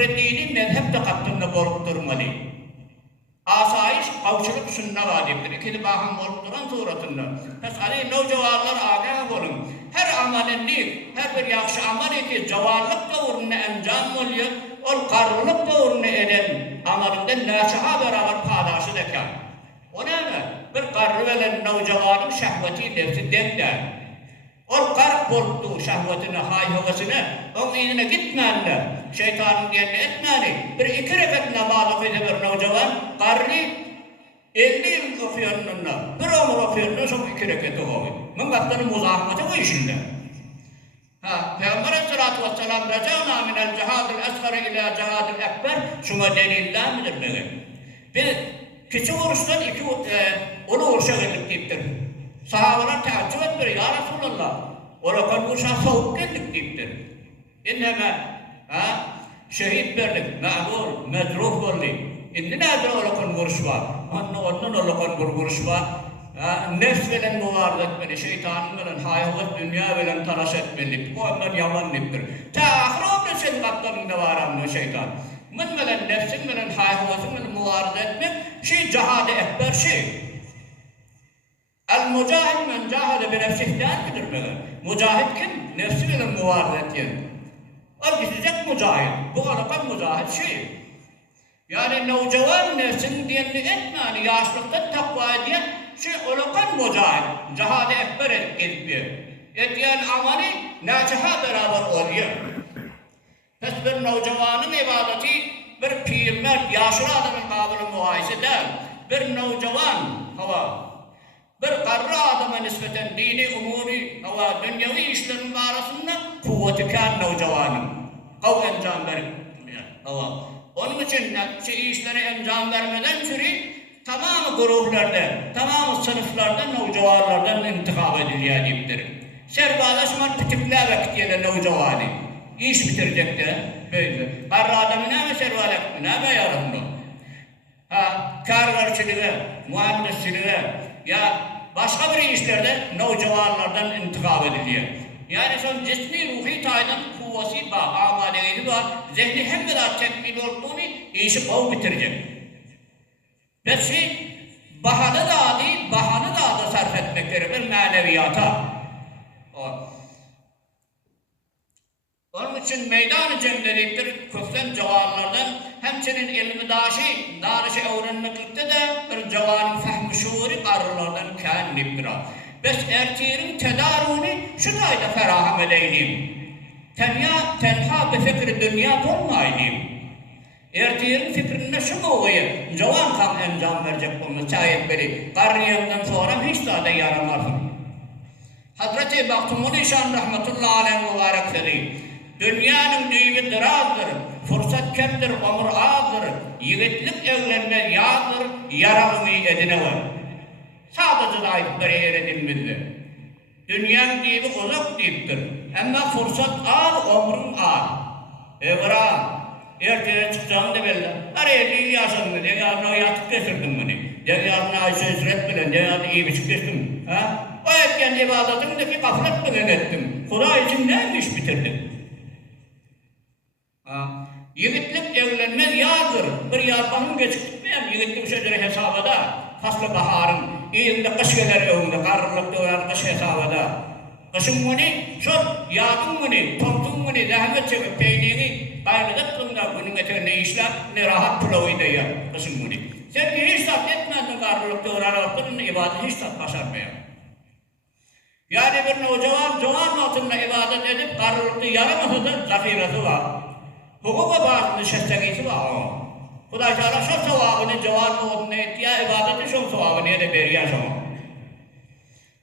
bir dini mezhep de kaptığında bolup durmalı. Asayiş, kavçılık sünne vaciptir. İkili bahım bolup duran suratında. Mesela nocavarlar agah olun. Her amalin değil, her bir yakşı amal eti, cavarlık da uğruna encam oluyor, ol karlılık da uğruna eden amalinde naçaha beraber paydaşı dekar. O ne mi? Bir karlı velen nocavarın şehveti nefsi demler. Ol kark boldu şehvetine, hayhavasına, onun inine gitmeyenle, şeytanın yerine etmeyeni, bir iki rekat namazı kıydı bir nocavan, karlı 50 yıl okuyanına, bir ömür okuyanına çok iki rekatı oluyor. Mıngatların muzahmeti bu işinde. Peygamber aleyhissalatu vesselam reca'na minel cihadil esgari ila cihadil ekber, şuna deliller midir böyle? Bir küçük oruçtan iki onu oruç'a geldik deyiptir. Sahabeler teaccüp etmiyor, ya Resulallah, orakan oruç'a soğuk geldik deyiptir. İnneme şehit verdik, ma'mur, medruh verdik. İndi nedir orakan oruç var? Ondan orakan bir oruç var. Nefs bilen muvarız etmeli, şeytanın bilen, hayat dünya bilen talaş etmeli. Bu ondan yaman neftir. Ta ahir ömrü senin kaptanında var anlıyor şeytan. Min bilen nefsin bilen, hayatın bilen muvarız etmek, cihad-ı ekber El-mücahid men cahade bi nefsih değildir böyle. Mücahid kim? Nefsi bilen muvarız etiyen. O gidecek mücahid. Bu alakan mücahid Yani nocavan nefsinin diyenini etmeyeni, yaşlıktan takva ediyen, olakan mücahid, cihad-ı ekber etmiyor. Etiyen amali, naçaha beraber oluyor. Pes bir nocavanın ibadeti, bir pirmert, yaşlı adamın kabili muayese değil. Bir nocavan, bir karrı adama nispeten dini, umuri, dünyevi işlerin arasında kuvveti kâr nocavanın. Kav encam verip. Onun için işleri encam vermeden süri, tamamı gruplarda, tamamı sınıflardan, nocavarlardan intikab ediliyor deyiptir. Serbalaşmak tipler vaktiyle nocavanı. İş bitirecek de böyle. Karrı adamı ne mi serbalaşmak, ne mi yarımda? Kargarçılığı, mühendisliği, ya başka bir işlerde nocavarlardan intikab ediliyor. Yani son cismi ruhi taydan kuvvesi var, amadeliği var, zihni hem kadar tekmil olduğunu işi kov bitirecek. Peki, bahanı da sarf etmekleri bir maneviyata. Onun için meydan-ı cemleriyettir, köften cavarlardan, hemçinin ilmi danışı öğrenmeklikte de bir cavarın fehmi şuuri karılardan kânnibdir. Bes ertiyerin tedaruni şu tayda feraham edeyliyim. Tenha be fikri dünya olmayayım. Ertiyerin fikrinde şu muğayı, cavan kam encam verecek bunu çayet beri. Karniyemden sonra hiç daha da yaramazım. Hazreti Baktumuni Şan rahmetullahi aleyhi mübarek dedi. Dünyanın düğümü dirazdır, fırsat kemdir, ömür azdır, yiğitlik evlenme yağdır, yaralımı edine var. Sadece layık bir yer edilmedi. Dünyanın düğümü uzak deyiptir. Ama fırsat az, ömrün az. Erteye çıkacağım da belli. Araya 50 yaşında, dünyasına yatıp kesirdim beni. Dünyasına Ayşe Hüsret bilen, dünyasına iyi bir çıkıştım. O etken ibadetimdeki gaflet mi ettim? Kura için neymiş bitirdim? Yiğitlik evlenmez yağdır. Bir yazmanın geçip gitmeyen yiğitlik şecere hesabada. Faslı baharın, iyinde kış gelir evinde, karlılıkta olan kış hesabada. Kışın bunu, yağdın bunu, tontun bunu, zahmet çekip peynini, kaynadık bunda bunun eteğinde işler, ne rahat pilavıydı ya, kışın bunu. Sen ki hiç tat etmedin karlılıkta olan altının ibadet hiç tat başarmıyor. Yani bir cavan altında ibadet edip karlılıkta yaramasıdır, zafirası var. Hukuka bağlı şestegisi var o. Kuday Teala şu sevabını cavan olduğunu etti ya, ibadeti şu sevabını yine veriyor sana.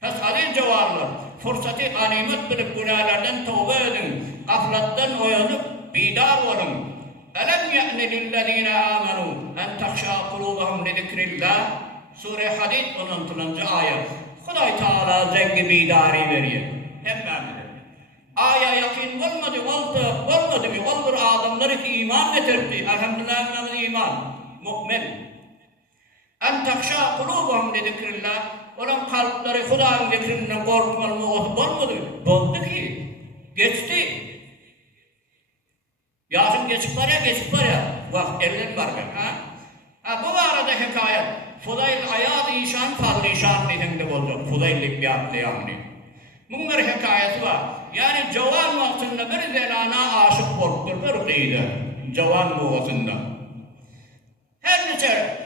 Fesalil cavanlar, fırsatı ganimet bilip günahlardan tövbe edin, gafletten uyanıp bidar olun. Elem ye'ne lillezine amenu en takşa kulubahum li zikrillah. Sure Hadid 16. ayet. Kuday Teala zengi bidari veriyor. Hep vermedi. Aya yakin olmadı mı? Olur adamları ki iman getirdi. Elhamdülillah iman. Mu'min. En takşa kulubahum li zikrillah. Olan kalpleri Huda'nın zikrinden korkmalı olmadı. Oldu ki. Geçti. Yaşın geçip var ya. Vakt elin var ya. Bu arada hikayet. Fudayl Ayad İşan Fadl İşan neyinde olacak. Fudayl bir adlı yani. Bunlar hikayeti var. Yani cavan vaktinde bir zelana aşık oluptur bir kıydı. Cavan boğazında. Her neçer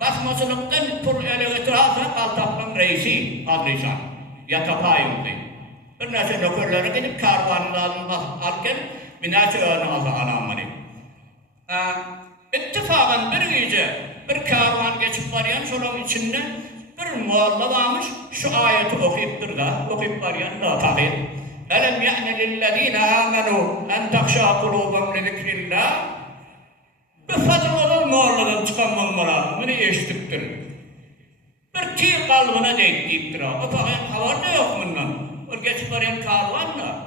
basmasılıktan pul ele getirasa kaltakların reisi Fadl İşan. Yatapayımdı. Bir neçe nökerlere gidip karvanlarını alken bir neçe önü alamını. İttifakan bir gece bir karvan geçip varyan şunun içinde bir mualla varmış şu ayeti okuyup varyan da takir. Elem ya'ne lillezine amenu en takşa kulubum li zikrillah. Bir fazladan mualladan çıkan mallara bunu eşitiptir. Bir ki kalbine deyiptir. O takir havar da yok bundan. O geçip varyan karvanla.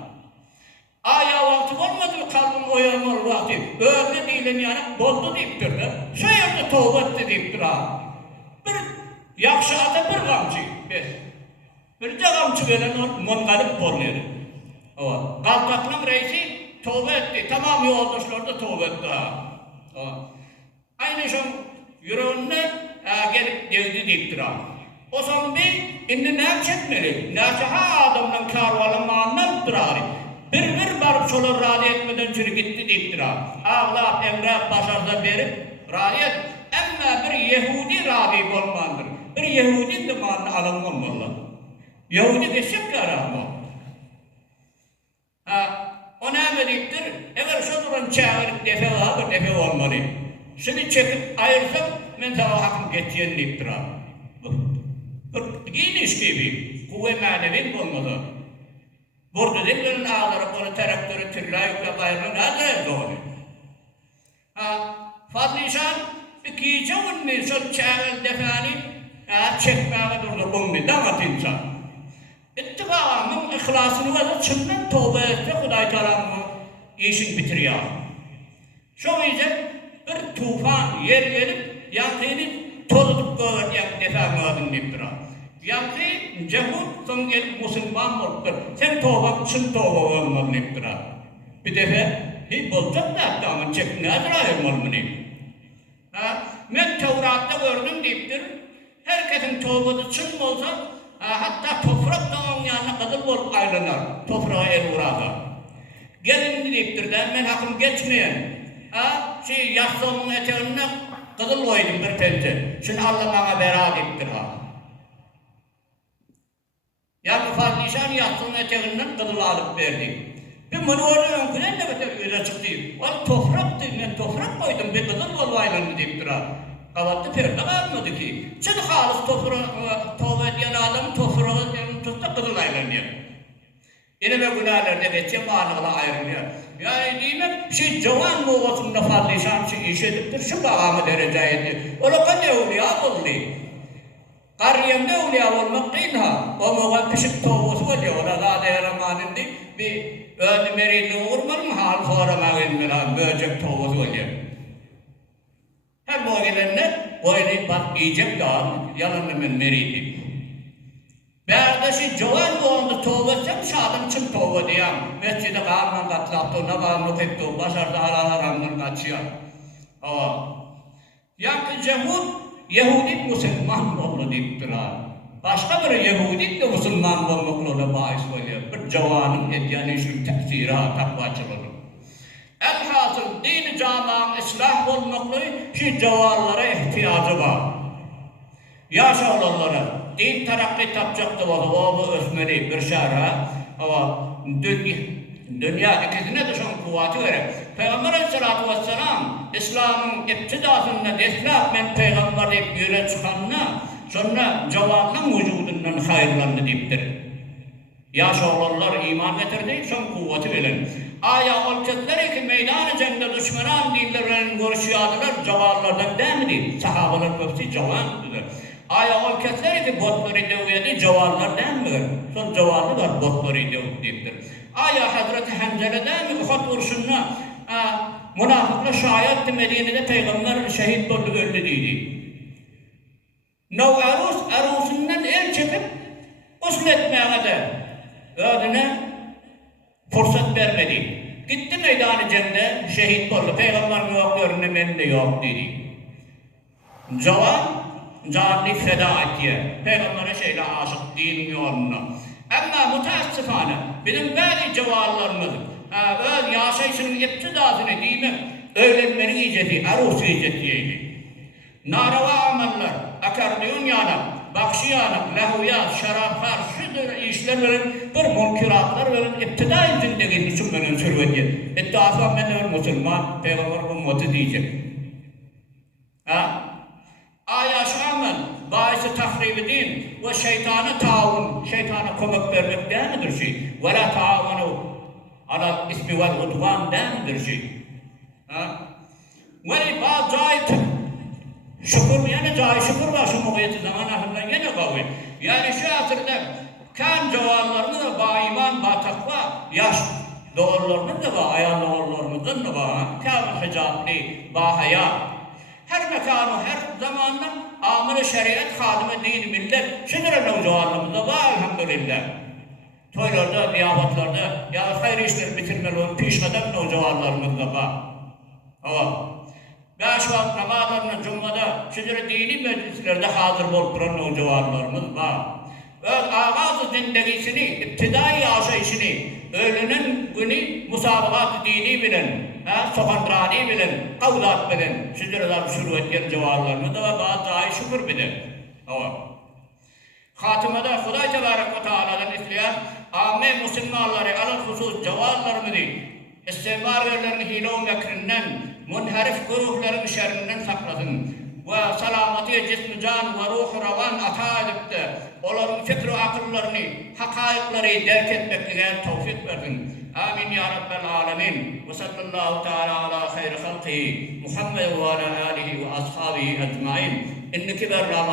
Aya vakti olmadı kalbim oyanır vakti. Öyle değilim yani boldu deyiptir de. Şu yerde tövbe deyiptir ha. Bir yakşı ata bir gamçı. Bir de gamçı veren mongarip bolluyor. Kaltaklı'nın reisi tövbe etti. Tamam yoldaşlar da tövbe etti ha. Aynı şey yüreğinde gelip devdi deyiptir ha. O zaman bir indi ne çekmeli? Ne çeha adamdan karvalımağından durarı. Bir barıp şolar radi etmeden çürü gitti deyiptir ha. Ağlap, emrah, başarda berip radi et. Ama bir Yehudi radi olmandır. Bir Yehudi de manı alınmamalı. Yehudi geçecek kararma. O ne deyiptir? Eğer şu duran çağırıp defe var, defe olmalı. Şimdi çekip ayırsam, ben sana hakkım geçeceğini deyiptir ha. Giyiniş gibi, kuvve manevin olmalı. Burada diklerin ağları bunu traktörü tırlayıp bayırın ağları doğru. Fadl İşan ikice unni sol çağıl defani çekmeye durdu ummi damat insan. İttifakının ihlasını ve çımdan tövbe etse Huday Teala'nın işini bitiriyor. Şu yüzden bir tufan yer gelip yankını tolup böyle defa muadın deyiptir. Yankı cehut son gelip Müslüman oluptur. Sen tövbe için tövbe olmalı deyiptir. Bir defa hiç bolacak da hatta çekmeye ayırmalı mı deyip. Ben Tevrat'ta gördüm deyiptir. Herkesin tövbesi için olsa hatta toprak da onun yanına kadar bol ayrılar. Toprağa el uğradı. Gelin deyiptir de ben hakkım geçmeyen. Yastığımın eteğine kadar koydum bir tente. Şimdi Allah bana bera deyiptir ha. Yani Fadl İşan yastığımın eteğinden kadar alıp verdi. Ben bunu orada önküden de öyle çıktı. O topraktı, ben toprak koydum, bir kadar bol ayrıldı deyiptir ha. Kavattı perde kalmadı ki. Şimdi halis tövbe ediyen adam toprağı tutsa kadar ayrılıyor. Yine ve günahlarda geçe manıqla ayrılıyor. Yani demek cavan boğazında Fadl İşan iş ediptir, şu bağımı derece etti. Ola kan evliya oldu. Kariyemde evliya olmak değil ha. O muğal pişik toğusu oluyor. Ola da değermanında bir ödü merili vurmalı mı? Hal soğrama gelmeli böcek toğusu oluyor. Her bu gelenler böyle bak yiyecek dağın yalanlı ben merili. Berdaşı cavan boğanda tövbe etsem şadım için tövbe diyem. Mescid-i Kârman katlattı, nabağını kıttı, başardı halalar anlar kaçıyor. Yankı cehud, Yehudi Müslüman oldu deyiptir ha. Başka bir Yehudi de Müslüman olmakla bahis oluyor. Bir cavanın etyanı şu tefsiri ha, takvacılığı. Elhasıl din-i camağın ıslah olmakla şu cavanlara ihtiyacı var. Yaş olanlara. Din terakki tapacaktı o bu ösmeli bir şara ama dünya ikisine de şun kuvveti verir. Peygamber Aleyhisselatü Vesselam İslam'ın iptidasında deslah men peygamber deyip yöre çıkanına sonra cevabının vücudundan hayırlandı deyiptir. Yaş olanlar iman getirdi, şun kuvveti verir. Aya olcakları ki meydan-ı cennde düşmenan dillerin görüşüyadılar, cevaplardan demedi. Sahabalar hepsi cevaptıdır. Aya ol kesler ki botları deviyedi, cavarlar denmiyor. Son cavarlı var, botları deyiptir. Aya Hazreti Hamzele'den mi Uhud vuruşunda münafıkla şayet Medine'de peygamber şehit oldu, öldü dedi. Nav arusundan el çekip usul etmeye de ödüne fırsat vermedi. Gitti meydanı cende şehit oldu. Peygamber yok görünme men de yok dedi. Cavan canını feda etti. Peygamber'e şeyle aşık din yoluna. Ama müteassıfane bizim bazı cevallarımız öz yaşayışının iptidasını değil mi? Öğlenmenin iceti, arus icetiydi. Narava ameller, akardiyun yana, bakşı yana, lehuyat, şaraplar, şudur işler verin, bir münkiratlar verin, iptidai zindegi Müslümanın sürveti. İttiafan ben Müslüman, Peygamber ümmeti diyecek. Ayaş amel, bahisi tahribi din ve şeytanı taavun, şeytana komak vermek değil midir şey? Ve la taavunu ala ismi vel udvan değil midir şey? Ve bazı cahit şükür, yani cahit şükür var şu muhayyeti zaman ahırdan yine kavga. Yani şu asırda kan cevallarını da ba iman, ba takva, yaş doğrularının da ba, ayağın doğrularımızın da ba, kamil hicabli, ba haya. Her mekanı, her zamanla amir-i şeriat, hadim-i din-i millet, şunların cevallarımızda ba elhamdülillah. Toylarda, liyafatlarda, ya hayır işleri bitirmeli olan pişmeden o cevallarımızda ba. Ama beş vakit namazlarının cummada, şunları dini meclislerde hazır bolup duran o cevallarımız var. Öz ağaz-ı zindegisini, iptidai yaşayışını, öğlenin günü musabakat dini bilen, sokandrani bilen, kavlat bilen, şunları şuru etken cevallarımız da bazı dahi şükür bilen. Hatimada Huday Tebarek ve Teala'dan isteyen, âme Müslümanları alal husus cevallarımızı, istimar verlerini hile ve mekrinden, munharif guruhların şerrinden saklasın. Ve salameti cismi can ve ruh ravan ata edip de onların fikri akıllarını, hakayıkları derk etmekle tevfik versin. Amin ya Rabbel alemin. Ve sallallahu teala ala hayri halkihi Muhammed ve ala alihi ve ashabihi ecmain. İnneki berrama.